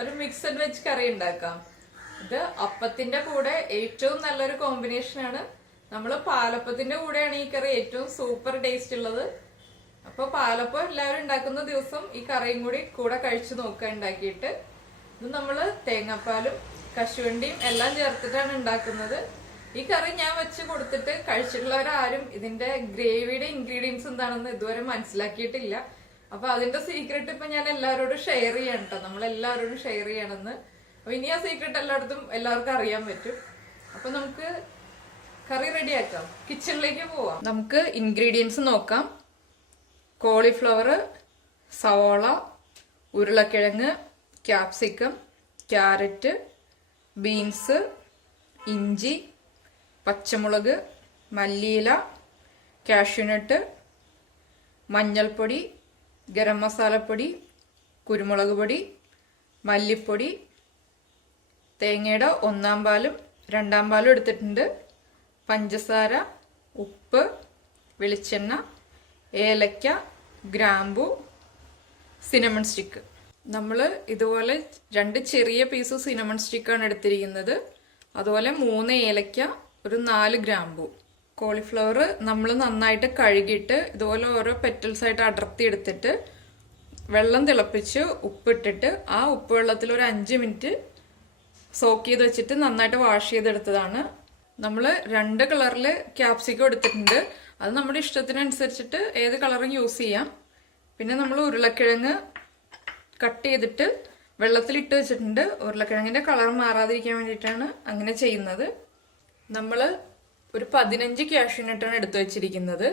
ഒരു mixed veg കറി ഉണ്ടാക്കാം. ഇത് അപ്പത്തിന്റെ കൂടെ ഏറ്റവും നല്ലൊരു കോമ്പിനേഷൻ ആണ്. നമ്മള് പാലപ്പത്തിന്റെ കൂടെയാണ് ഈ കറി ഏറ്റവും സൂപ്പർ ടേസ്റ്റ് ഉള്ളത്. അപ്പൊ പാലപ്പം എല്ലാവരും ഉണ്ടാക്കുന്ന ദിവസം ഈ കറിയും കൂടെ കഴിച്ചു നോക്കുക ഉണ്ടാക്കിയിട്ട്. ഇത് നമ്മള് തേങ്ങാപ്പാലും കശുവണ്ടിയും എല്ലാം ചേർത്തിട്ടാണ് ഉണ്ടാക്കുന്നത്. ഈ കറി ഞാൻ വെച്ച് കൊടുത്തിട്ട് കഴിച്ചിട്ടുള്ളവരാരും ഇതിന്റെ ഗ്രേവിയുടെ ഇൻഗ്രീഡിയൻസ് എന്താണെന്ന് ഇതുവരെ മനസ്സിലാക്കിയിട്ടില്ല. അപ്പൊ അതിന്റെ സീക്രട്ട് ഇപ്പൊ ഞാൻ എല്ലാവരോടും ഷെയർ ചെയ്യണം കേട്ടോ. നമ്മളെല്ലാവരോടും ഷെയർ ചെയ്യണമെന്ന്. അപ്പൊ ഇനി ആ സീക്രട്ട് എല്ലാവർക്കും അറിയാൻ പറ്റും. അപ്പൊ നമുക്ക് കറി റെഡിയാക്കാം. കിച്ചണിലേക്ക് പോവാം. നമുക്ക് ഇൻഗ്രീഡിയൻസ് നോക്കാം. കോളിഫ്ലവർ, സവോള, ഉരുളക്കിഴങ്ങ്, ക്യാപ്സിക്കം, ക്യാരറ്റ്, ബീൻസ്, ഇഞ്ചി, പച്ചമുളക്, മല്ലിയില, കാഷ്യൂനട്ട്, മഞ്ഞൾപ്പൊടി, ഗരം മസാലപ്പൊടി, കുരുമുളക് പൊടി, മല്ലിപ്പൊടി, തേങ്ങയുടെ 1-ാം പാലും 2-ാം പാലും എടുത്തിട്ടുണ്ട്, പഞ്ചസാര, ഉപ്പ്, വെളിച്ചെണ്ണ, ഏലക്ക, ഗ്രാമ്പു, സിനമൺ സ്റ്റിക്ക്. നമ്മൾ ഇതുപോലെ 2 ചെറിയ പീസ് സിനമൺ സ്റ്റിക്കാണ് എടുത്തിരിക്കുന്നത്. അതുപോലെ 3 ഏലക്ക, ഒരു 4 ഗ്രാമ്പു. കോളിഫ്ലവർ നമ്മൾ നന്നായിട്ട് കഴുകിയിട്ട് ഇതുപോലെ ഓരോ പെറ്റൽസ് ആയിട്ട് അടർത്തി എടുത്തിട്ട് വെള്ളം തിളപ്പിച്ച് ഉപ്പിട്ടിട്ട് ആ ഉപ്പ് വെള്ളത്തിൽ ഒരു 5 മിനിറ്റ് സോക്ക് ചെയ്ത് വെച്ചിട്ട് നന്നായിട്ട് വാഷ് ചെയ്തെടുത്തതാണ്. നമ്മൾ 2 കളറിൽ ക്യാപ്സിക്കം എടുത്തിട്ടുണ്ട്. അത് നമ്മുടെ ഇഷ്ടത്തിനനുസരിച്ചിട്ട് ഏത് കളറും യൂസ് ചെയ്യാം. പിന്നെ നമ്മൾ ഉരുളക്കിഴങ്ങ് കട്ട് ചെയ്തിട്ട് വെള്ളത്തിലിട്ട് വെച്ചിട്ടുണ്ട്. ഉരുളക്കിഴങ്ങിന്റെ കളർ മാറാതിരിക്കാൻ വേണ്ടിയിട്ടാണ് അങ്ങനെ ചെയ്യുന്നത്. നമ്മൾ ഒരു 15 കാഷ്യൂനട്ടാണ് എടുത്തു വെച്ചിരിക്കുന്നത്.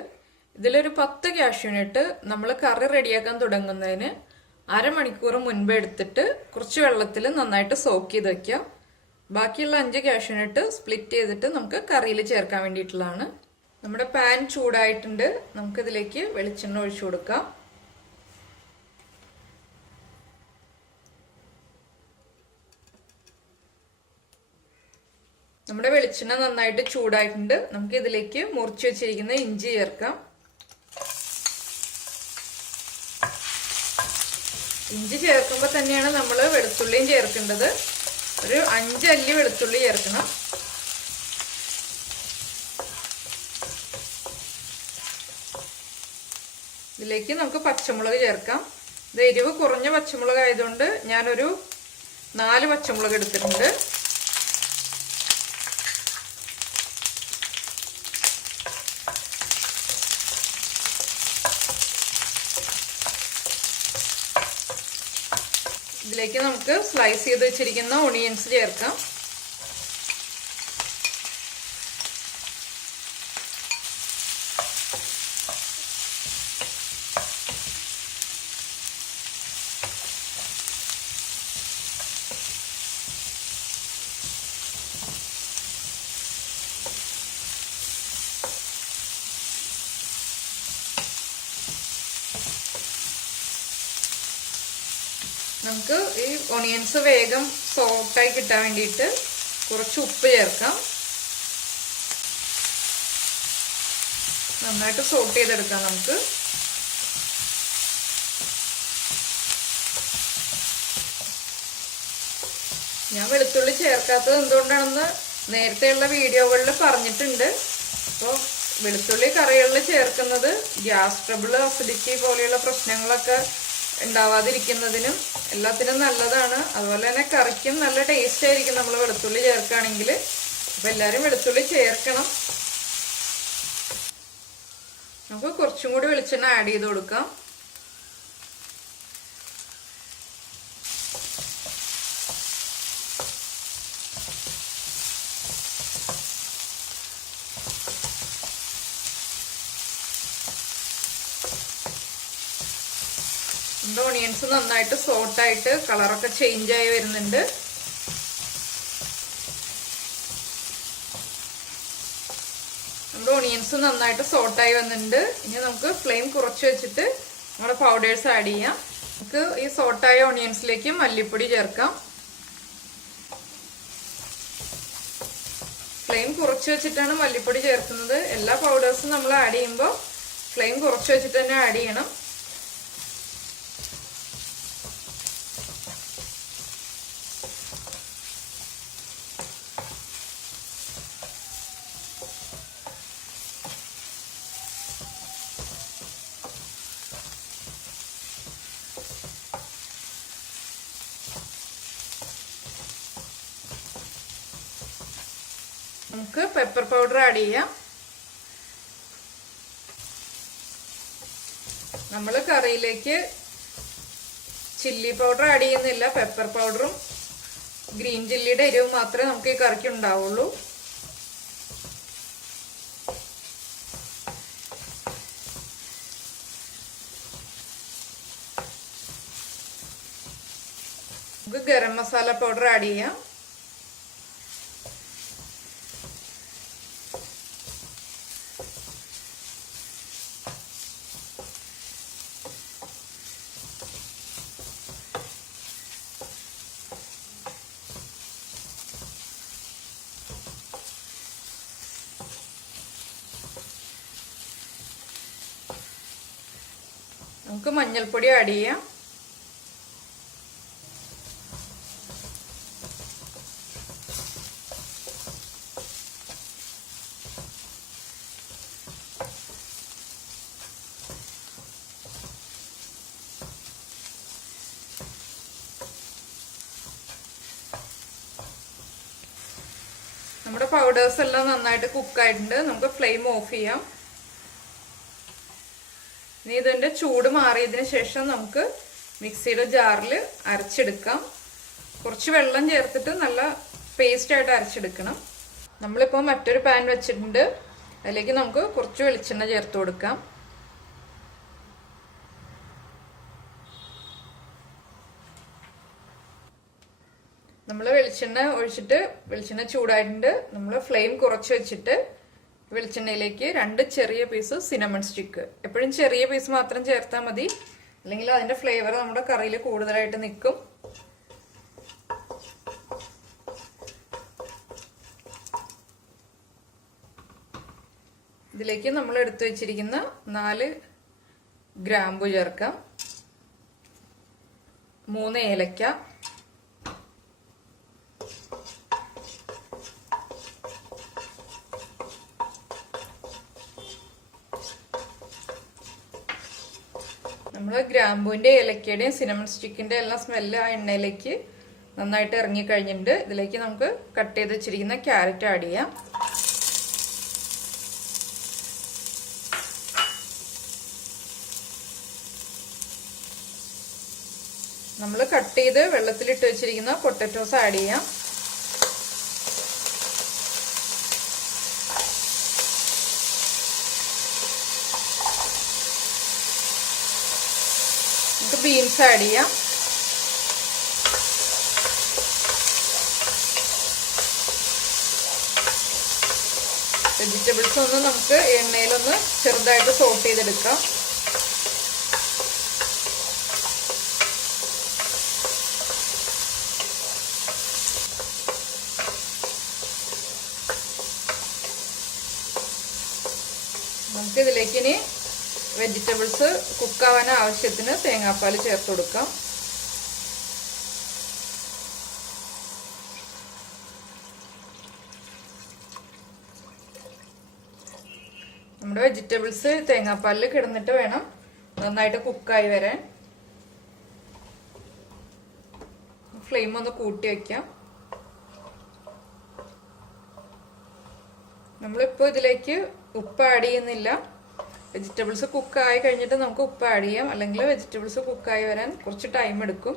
ഇതിലൊരു 10 കാഷ്യൂനട്ട് നമ്മൾ കറി റെഡിയാക്കാൻ തുടങ്ങുന്നതിന് അരമണിക്കൂർ മുൻപ് എടുത്തിട്ട് കുറച്ച് വെള്ളത്തിൽ നന്നായിട്ട് സോക്ക് ചെയ്ത് വെക്കാം. ബാക്കിയുള്ള 5 കാഷ്യൂനട്ട് സ്പ്ലിറ്റ് ചെയ്തിട്ട് നമുക്ക് കറിയിൽ ചേർക്കാൻ വേണ്ടിയിട്ടുള്ളതാണ്. നമ്മുടെ പാൻ ചൂടായിട്ടുണ്ട്. നമുക്കിതിലേക്ക് വെളിച്ചെണ്ണ ഒഴിച്ചു കൊടുക്കാം. നമ്മുടെ വെളിച്ചെണ്ണ നന്നായിട്ട് ചൂടായിട്ടുണ്ട്. നമുക്ക് ഇതിലേക്ക് മുറിച്ച് വെച്ചിരിക്കുന്ന ഇഞ്ചി ചേർക്കാം. ഇഞ്ചി ചേർക്കുമ്പോൾ തന്നെയാണ് നമ്മൾ വെളുത്തുള്ളിയും ചേർക്കേണ്ടത്. ഒരു 5 അല്ലി വെളുത്തുള്ളി ചേർക്കണം. ഇതിലേക്ക് നമുക്ക് പച്ചമുളക് ചേർക്കാം. ഇത് എരിവ് കുറഞ്ഞ പച്ചമുളക് ആയതുകൊണ്ട് ഞാനൊരു 4 പച്ചമുളക് എടുത്തിട്ടുണ്ട്. ഇതിലേക്ക് നമുക്ക് സ്ലൈസ് ചെയ്ത് വെച്ചിരിക്കുന്ന ഓണിയൻസ് ചേർക്കാം. നമുക്ക് ഈ ഓണിയൻസ് വേഗം സോഫ്റ്റായി കിട്ടാൻ വേണ്ടിയിട്ട് കുറച്ച് ഉപ്പ് ചേർക്കാം. നന്നായിട്ട് സോട്ട് ചെയ്തെടുക്കാം നമുക്ക്. ഞാൻ വെളുത്തുള്ളി ചേർക്കാത്തത് എന്തുകൊണ്ടാണെന്ന് നേരത്തെയുള്ള വീഡിയോകളിൽ പറഞ്ഞിട്ടുണ്ട്. അപ്പോൾ വെളുത്തുള്ളി കറികളിൽ ചേർക്കുന്നത് ഗ്യാസ് ട്രബിൾ, അസിഡിറ്റി പോലെയുള്ള പ്രശ്നങ്ങളൊക്കെ ഉണ്ടാവാതിരിക്കുന്നതിനും എല്ലാത്തിനും നല്ലതാണ്. അതുപോലെ തന്നെ കറിക്കും നല്ല ടേസ്റ്റ് ആയിരിക്കും നമ്മൾ വെളുത്തുള്ളി ചേർക്കുകയാണെങ്കിൽ. അപ്പൊ എല്ലാവരും വെളുത്തുള്ളി ചേർക്കണം. നമുക്ക് കുറച്ചും കൂടി വെളിച്ചെണ്ണ ആഡ് ചെയ്ത് കൊടുക്കാം. ഓണിയൻസ് നന്നായിട്ട് സോട്ടായിട്ട് കളറൊക്കെ ചേഞ്ച് ആയി വരുന്നുണ്ട്. നമ്മുടെ ഓണിയൻസ് നന്നായിട്ട് സോട്ടായി വന്നിട്ടുണ്ട്. ഇനി നമുക്ക് ഫ്ലെയിം കുറച്ച് വെച്ചിട്ട് നമ്മുടെ പൗഡേഴ്സ് ആഡ് ചെയ്യാം. നമുക്ക് ഈ സോട്ടായ ഓണിയൻസിലേക്ക് മല്ലിപ്പൊടി ചേർക്കാം. ഫ്ലെയിം കുറച്ച് വെച്ചിട്ടാണ് മല്ലിപ്പൊടി ചേർക്കുന്നത്. എല്ലാ പൗഡേഴ്സും നമ്മൾ ആഡ് ചെയ്യുമ്പോൾ ഫ്ലെയിം കുറച്ച് വെച്ചിട്ട് തന്നെ ആഡ് ചെയ്യണം. നമുക്ക് പെപ്പർ പൗഡർ ആഡ് ചെയ്യാം. നമ്മൾ കറിയിലേക്ക് ചില്ലി പൗഡർ ആഡ് ചെയ്യുന്നില്ല. പെപ്പർ പൗഡറും ഗ്രീൻ ചില്ലിയുടെ എരിവും മാത്രമേ നമുക്ക് ഈ കറിക്ക് ഉണ്ടാവുള്ളൂ. നമുക്ക് ഗരം മസാല പൗഡർ ആഡ് ചെയ്യാം. നമുക്ക് മഞ്ഞൾപ്പൊടി ആഡ് ചെയ്യാം. നമ്മുടെ പൗഡേഴ്സ് എല്ലാം നന്നായിട്ട് കുക്കായിട്ടുണ്ട്. നമുക്ക് ഫ്ലെയിം ഓഫ് ചെയ്യാം. ഇനി ഇതിന്റെ ചൂട് മാറിയതിന് ശേഷം നമുക്ക് മിക്സിയുടെ ജാറിൽ അരച്ചെടുക്കാം. കുറച്ച് വെള്ളം ചേർത്തിട്ട് നല്ല പേസ്റ്റ് ആയിട്ട് അരച്ചെടുക്കണം. നമ്മളിപ്പോൾ മറ്റൊരു പാൻ വെച്ചിട്ടുണ്ട്. അതിലേക്ക് നമുക്ക് കുറച്ച് വെളിച്ചെണ്ണ ചേർത്ത് കൊടുക്കാം. നമ്മൾ വെളിച്ചെണ്ണ ഒഴിച്ചിട്ട് വെളിച്ചെണ്ണ ചൂടായിട്ടുണ്ട്. നമ്മൾ ഫ്ലെയിം കുറച്ച് വെച്ചിട്ട് വെളിച്ചെണ്ണയിലേക്ക് 2 ചെറിയ പീസ് സിനമൺ സ്റ്റിക്ക്, എപ്പോഴും ചെറിയ പീസ് മാത്രം ചേർത്താൽ മതി, അല്ലെങ്കിൽ അതിന്റെ ഫ്ലേവർ നമ്മുടെ കറിയിൽ കൂടുതലായിട്ട് നിൽക്കും. ഇതിലേക്ക് നമ്മൾ എടുത്തു വെച്ചിരിക്കുന്ന 4 ഗ്രാമ്പു ചേർക്കാം. 3 ഏലക്ക, നമ്മൾ ഗ്രാമ്പൂവിന്റെ ഏലക്കയുടെയും സിനമൺ സ്റ്റിക്കിന്റെ എല്ലാം സ്മെല്ല് ആ എണ്ണയിലേക്ക് നന്നായിട്ട് ഇറങ്ങി കഴിഞ്ഞിട്ടുണ്ട്. ഇതിലേക്ക് നമുക്ക് കട്ട് ചെയ്ത് വെച്ചിരിക്കുന്ന ക്യാരറ്റ് ആഡ് ചെയ്യാം. നമ്മൾ കട്ട് ചെയ്ത് വെള്ളത്തിലിട്ട് വെച്ചിരിക്കുന്ന പൊട്ടറ്റോസ് ആഡ് ചെയ്യാം. നമുക്ക് ബീൻസ് ആഡ് ചെയ്യാം. വെജിറ്റബിൾസ് ഒന്ന് നമുക്ക് എണ്ണയിലൊന്ന് ചെറുതായിട്ട് സോട്ട് ചെയ്തെടുക്കാം. നമുക്ക് ഇതിലേക്ക് ഇനി വെജിറ്റബിൾസ് കുക്കാവാൻ ആവശ്യത്തിന് തേങ്ങാപ്പാൽ ചേർത്ത് കൊടുക്കാം. നമ്മുടെ വെജിറ്റബിൾസ് തേങ്ങാപ്പാലിൽ കിടന്നിട്ട് വേണം നന്നായിട്ട് കുക്കായി വരാൻ. ഫ്ലെയിം ഒന്ന് കൂട്ടി വയ്ക്കാം. നമ്മളിപ്പോൾ ഇതിലേക്ക് ഉപ്പ് ആഡ് ചെയ്യുന്നില്ല. വെജിറ്റബിൾസ് കുക്കായി കഴിഞ്ഞിട്ട് നമുക്ക് ഉപ്പ് ആഡ് ചെയ്യാം, അല്ലെങ്കിൽ വെജിറ്റബിൾസ് കുക്കായി വരാൻ കുറച്ച് ടൈം എടുക്കും.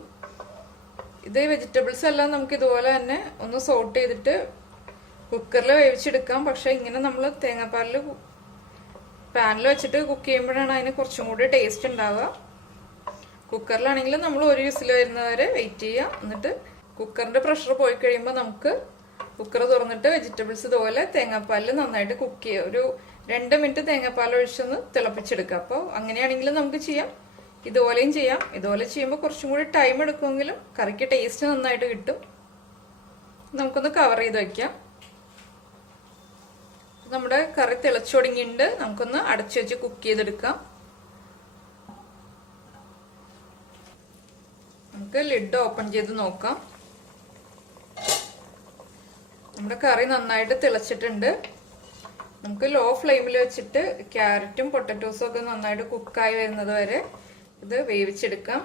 ഇത് വെജിറ്റബിൾസ് എല്ലാം നമുക്ക് ഇതുപോലെ തന്നെ ഒന്ന് സോട്ട് ചെയ്തിട്ട് കുക്കറിൽ വേവിച്ചെടുക്കാം. പക്ഷെ ഇങ്ങനെ നമ്മൾ തേങ്ങാപ്പാലിൽ പാനിൽ വെച്ചിട്ട് കുക്ക് ചെയ്യുമ്പോഴാണ് അതിന് കുറച്ചും കൂടി ടേസ്റ്റ് ഉണ്ടാവുക. കുക്കറിലാണെങ്കിൽ നമ്മൾ ഒരു വിസിൽ വരുന്നവരെ വെയിറ്റ് ചെയ്യുക. എന്നിട്ട് കുക്കറിന്റെ പ്രഷർ പോയി കഴിയുമ്പോൾ നമുക്ക് കുക്കർ തുറന്നിട്ട് വെജിറ്റബിൾസ് ഇതുപോലെ തേങ്ങാപ്പാലിൽ നന്നായിട്ട് കുക്ക് ചെയ്യുക. ഒരു 2 മിനിറ്റ് തേങ്ങാപ്പാൽ ഒഴിച്ചൊന്ന് തിളപ്പിച്ചെടുക്കുക. അപ്പോൾ അങ്ങനെയാണെങ്കിൽ നമുക്ക് ചെയ്യാം, ഇതുപോലെയും ചെയ്യാം. ഇതുപോലെ ചെയ്യുമ്പോൾ കുറച്ചും കൂടി ടൈം എടുക്കുമെങ്കിലും കറിക്ക് ടേസ്റ്റ് നന്നായിട്ട് കിട്ടും. നമുക്കൊന്ന് കവർ ചെയ്ത് വയ്ക്കാം. നമ്മുടെ കറി തിളച്ചു തുടങ്ങിയിട്ടുണ്ട്. നമുക്കൊന്ന് അടച്ചു വെച്ച് കുക്ക് ചെയ്തെടുക്കാം. നമുക്ക് ലിഡ് ഓപ്പൺ ചെയ്ത് നോക്കാം. നമ്മുടെ കറി നന്നായിട്ട് തിളച്ചിട്ടുണ്ട്. നമുക്ക് ലോ ഫ്ലെയിമിൽ വെച്ചിട്ട് ക്യാരറ്റും പൊട്ടറ്റോസും ഒക്കെ നന്നായിട്ട് കുക്കായി വരുന്നത് വരെ ഇത് വേവിച്ചെടുക്കാം.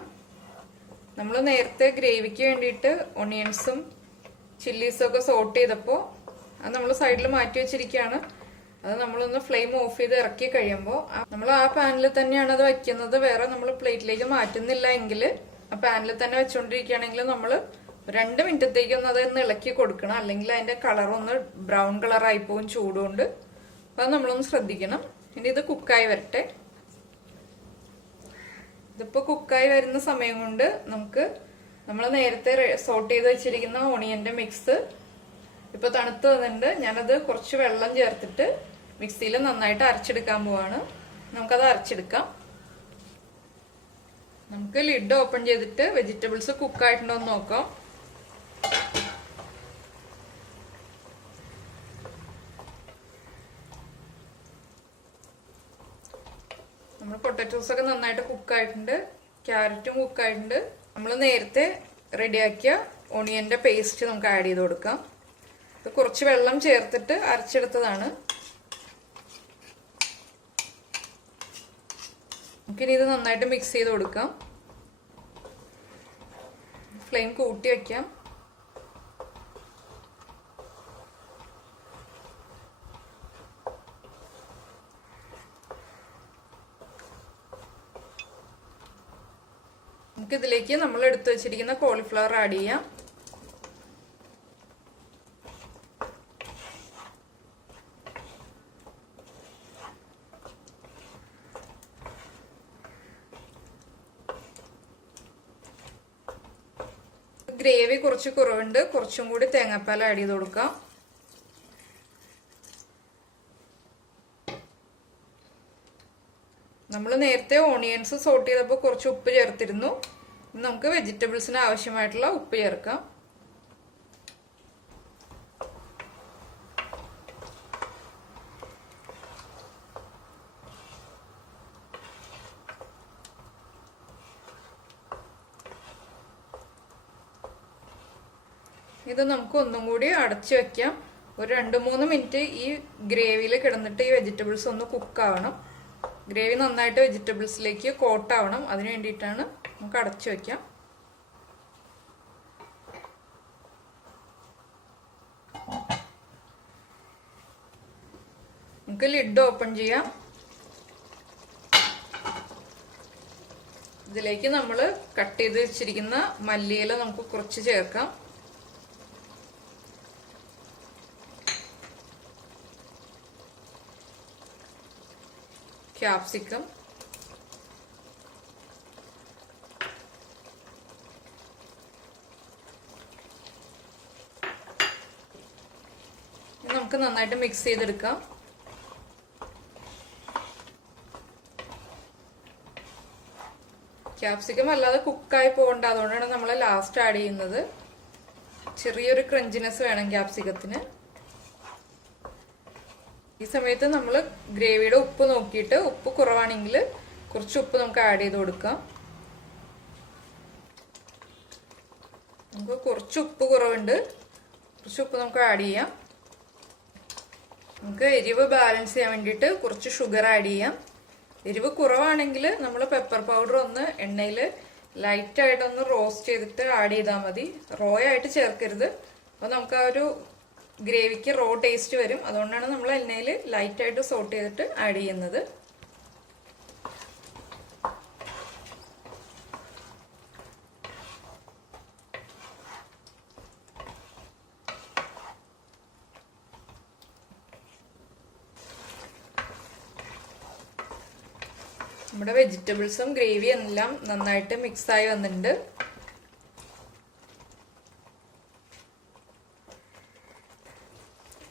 നമ്മൾ നേരത്തെ ഗ്രേവിക്ക് വേണ്ടിയിട്ട് ഒണിയൻസും ചില്ലീസും ഒക്കെ സോട്ട് ചെയ്തപ്പോൾ അത് നമ്മൾ സൈഡിൽ മാറ്റി വെച്ചിരിക്കുകയാണ്. അത് നമ്മളൊന്ന് ഫ്ലെയിം ഓഫ് ചെയ്ത് ഇറക്കി കഴിയുമ്പോൾ നമ്മൾ ആ പാനിൽ തന്നെയാണ് അത് വയ്ക്കുന്നത്. വേറെ നമ്മൾ പ്ലേറ്റിലേക്ക് മാറ്റുന്നില്ല എങ്കിൽ ആ പാനിൽ തന്നെ വെച്ചുകൊണ്ടിരിക്കുകയാണെങ്കിൽ നമ്മൾ 2 മിനിറ്റത്തേക്കൊന്ന് അതൊന്ന് ഇളക്കി കൊടുക്കണം. അല്ലെങ്കിൽ അതിന്റെ കളറൊന്ന് ബ്രൗൺ കളറായി പോകും ചൂടുകൊണ്ട്. അപ്പൊ അത് നമ്മളൊന്ന് ശ്രദ്ധിക്കണം. ഇനി ഇത് കുക്കായി വരട്ടെ. ഇതിപ്പോ കുക്കായി വരുന്ന സമയം കൊണ്ട് നമുക്ക് നമ്മൾ നേരത്തെ സോട്ട് ചെയ്ത് വെച്ചിരിക്കുന്ന ഓണിയന്റെ മിക്സ് ഇപ്പൊ തണുത്ത് വന്നിട്ടുണ്ട്. ഞാനത് കുറച്ച് വെള്ളം ചേർത്തിട്ട് മിക്സിയിൽ നന്നായിട്ട് അരച്ചെടുക്കാൻ പോവാണ്. നമുക്കത് അരച്ചെടുക്കാം. നമുക്ക് ലിഡ് ഓപ്പൺ ചെയ്തിട്ട് വെജിറ്റബിൾസ് കുക്കായിട്ടുണ്ടോ എന്ന് നോക്കാം. നമ്മൾ പൊട്ടറ്റോസ് ഒക്കെ നന്നായിട്ട് കുക്കായിട്ടുണ്ട്. ക്യാരറ്റും കുക്കായിട്ടുണ്ട്. നമ്മൾ നേരത്തെ റെഡിയാക്കിയ ഓണിയന്റെ പേസ്റ്റ് നമുക്ക് ആഡ് ചെയ്ത് കൊടുക്കാം. ഇത് കുറച്ച് വെള്ളം ചേർത്തിട്ട് അരച്ചെടുത്തതാണ്. നമുക്കിനി ഇത് നന്നായിട്ട് മിക്സ് ചെയ്ത് കൊടുക്കാം. ഫ്ലെയിം കൂട്ടി വയ്ക്കാം. നമുക്കിതിലേക്ക് നമ്മൾ എടുത്തു വെച്ചിരിക്കുന്ന കോളിഫ്ലവർ ആഡ് ചെയ്യാം. ഗ്രേവി കുറച്ച് കുറവുണ്ട്. കുറച്ചും കൂടി തേങ്ങാപ്പാൽ ആഡ് ചെയ്ത് കൊടുക്കാം. നമ്മൾ നേരത്തെ ഓണിയൻസ് സോട്ട് ചെയ്തപ്പോൾ കുറച്ച് ഉപ്പ് ചേർത്തിരുന്നു. നമുക്ക് വെജിറ്റബിൾസിന് ആവശ്യമായിട്ടുള്ള ഉപ്പ് ചേർക്കാം. ഇത് നമുക്ക് ഒന്നും കൂടി അടച്ചു വെക്കാം. ഒരു 2-3 മിനിറ്റ് ഈ ഗ്രേവിയിൽ കിടന്നിട്ട് ഈ വെജിറ്റബിൾസ് ഒന്ന് കുക്കാവണം. ഗ്രേവി നന്നായിട്ട് വെജിറ്റബിൾസിലേക്ക് കോട്ടാവണം. അതിന് വേണ്ടിയിട്ടാണ് നമുക്ക് അടച്ചു വെക്കാം. നമുക്ക് ലിഡ് ഓപ്പൺ ചെയ്യാം. ഇതിലേക്ക് നമ്മൾ കട്ട് ചെയ്ത് വെച്ചിരിക്കുന്ന മല്ലിയില നമുക്ക് കുറച്ച് ചേർക്കാം. ക്യാപ്സിക്കം, നമുക്ക് നന്നായിട്ട് മിക്സ് ചെയ്തെടുക്കാം. ക്യാപ്സിക്കം അല്ലാതെ കുക്കായി പോകണ്ട, അതുകൊണ്ടാണ് നമ്മൾ ലാസ്റ്റ് ആഡ് ചെയ്യുന്നത്. ചെറിയൊരു ക്രഞ്ചിനെസ് വേണം ക്യാപ്സിക്കത്തിന്. ഈ സമയത്ത് നമ്മൾ ഗ്രേവിയുടെ ഉപ്പ് നോക്കിയിട്ട് ഉപ്പ് കുറവാണെങ്കിൽ കുറച്ച് ഉപ്പ് നമുക്ക് ആഡ് ചെയ്ത് കൊടുക്കാം. നമുക്ക് കുറച്ച് ഉപ്പ് കുറവുണ്ട്, കുറച്ച് ഉപ്പ് നമുക്ക് ആഡ് ചെയ്യാം. നമുക്ക് എരിവ് ബാലൻസ് ചെയ്യാൻ വേണ്ടിയിട്ട് കുറച്ച് ഷുഗർ ആഡ് ചെയ്യാം. എരിവ് കുറവാണെങ്കിൽ നമ്മൾ പെപ്പർ പൗഡർ ഒന്ന് എണ്ണയിൽ ലൈറ്റായിട്ടൊന്ന് റോസ്റ്റ് ചെയ്തിട്ട് ആഡ് ചെയ്താൽ മതി. റോ ആയിട്ട് ചേർക്കരുത്. അപ്പോൾ നമുക്ക് ആ ഒരു ഗ്രേവിക്ക് റോ ടേസ്റ്റ് വരും. അതുകൊണ്ടാണ് നമ്മൾ എണ്ണയിൽ ലൈറ്റായിട്ട് സോട്ട് ചെയ്തിട്ട് ആഡ് ചെയ്യുന്നത്. നമ്മുടെ വെജിറ്റബിൾസും ഗ്രേവിയും എല്ലാം നന്നായിട്ട് മിക്സായി വന്നിട്ടുണ്ട്.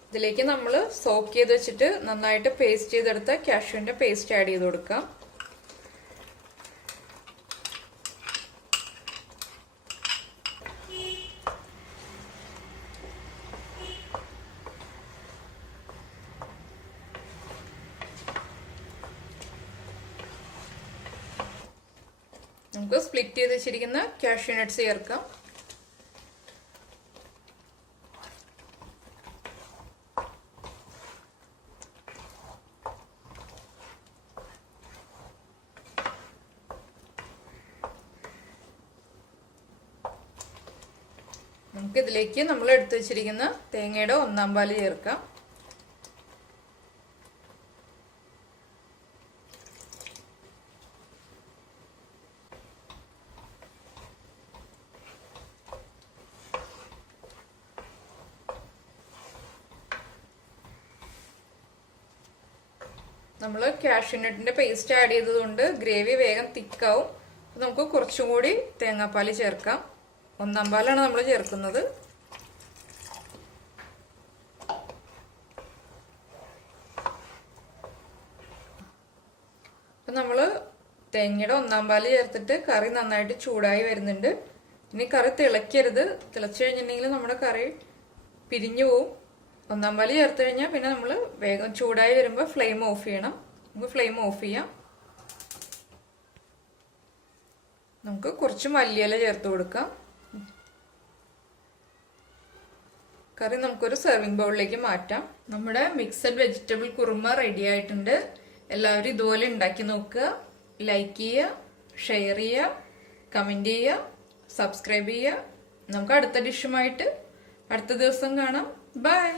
ഇതിലേക്ക് നമ്മൾ സോക്ക് ചെയ്ത് വെച്ചിട്ട് നന്നായിട്ട് പേസ്റ്റ് ചെയ്തെടുത്ത കാഷ്യൂവിന്റെ പേസ്റ്റ് ആഡ് ചെയ്ത് കൊടുക്കാം. നമുക്ക് സ്പ്ലിറ്റ് ചെയ്ത് വെച്ചിരിക്കുന്ന കാഷ്യൂ നട്ട്സ് ചേർക്കാം. നമുക്ക് ഇതിലേക്ക് നമ്മൾ എടുത്തു വെച്ചിരിക്കുന്ന തേങ്ങയുടെ 1/4 പാല് ചേർക്കാം. നമ്മൾ കാഷ്യൂനട്ടിന്റെ പേസ്റ്റ് ആഡ് ചെയ്തതുകൊണ്ട് ഗ്രേവി വേഗം തിക്കാവും. നമുക്ക് കുറച്ചും കൂടി തേങ്ങാപ്പാൽ ചേർക്കാം. 1/4 പാലാണ് നമ്മൾ ചേർക്കുന്നത്. അപ്പം നമ്മൾ തേങ്ങയുടെ 1/4 പാല് ചേർത്തിട്ട് കറി നന്നായിട്ട് ചൂടായി വരുന്നുണ്ട്. ഇനി കറി തിളയ്ക്കരുത്. തിളച്ചു കഴിഞ്ഞിട്ടുണ്ടെങ്കിൽ നമ്മുടെ കറി പിരിഞ്ഞു പോവും. 1/4 പാല് ചേർത്ത് കഴിഞ്ഞാൽ പിന്നെ നമ്മൾ വേഗം ചൂടായി വരുമ്പോൾ ഫ്ലെയിം ഓഫ് ചെയ്യണം. നമുക്ക് ഫ്ലെയിം ഓഫ് ചെയ്യാം. നമുക്ക് കുറച്ച് മല്ലിയില ചേർത്ത് കൊടുക്കാം. കറി നമുക്കൊരു സെർവിങ് ബൗളിലേക്ക് മാറ്റാം. നമ്മുടെ മിക്സഡ് വെജിറ്റബിൾ കുറുമ റെഡി ആയിട്ടുണ്ട്. എല്ലാവരും ഇതുപോലെ ഉണ്ടാക്കി നോക്കുക. ലൈക്ക് ചെയ്യുക, ഷെയർ ചെയ്യുക, കമന്റ് ചെയ്യുക, സബ്സ്ക്രൈബ് ചെയ്യുക. നമുക്ക് അടുത്ത ഡിഷുമായിട്ട് അടുത്ത ദിവസം കാണാം. ബൈ.